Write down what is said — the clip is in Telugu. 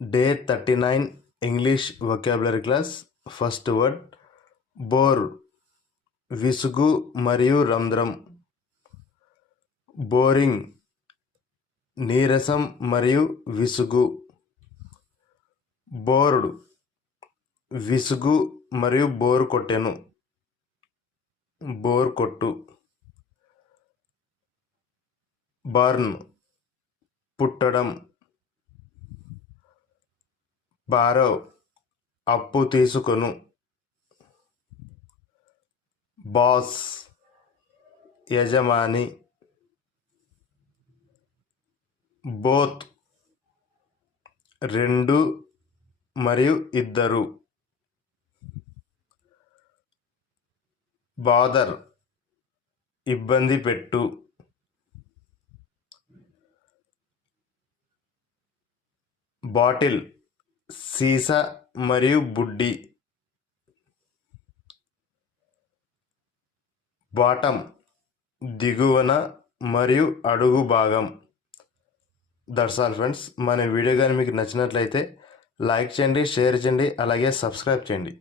Day 39 English vocabulary class. First word bore, విసుగు మరియు రంధ్రం. బోరింగ్, నీరసం మరియు విసుగు. బోర్డ్, విసుగు మరియు బోరు కొట్టెను, బోర్ కొట్టు. బర్న్, పుట్టడం. బారో, అప్పు తీసుకొను. బాస్, యజమాని. బోత్, రెండు మరియు ఇద్దరు. బాదర్, ఇబ్బంది పెట్టు. బాటిల్, సీసా మరియు బుడ్డి. బాటమ్, దిగువన మరియు అడుగు భాగం. That's all friends. మన వీడియో కానీ మీకు నచ్చినట్లయితే లైక్ చేయండి, షేర్ చేయండి, అలాగే సబ్స్క్రైబ్ చేయండి.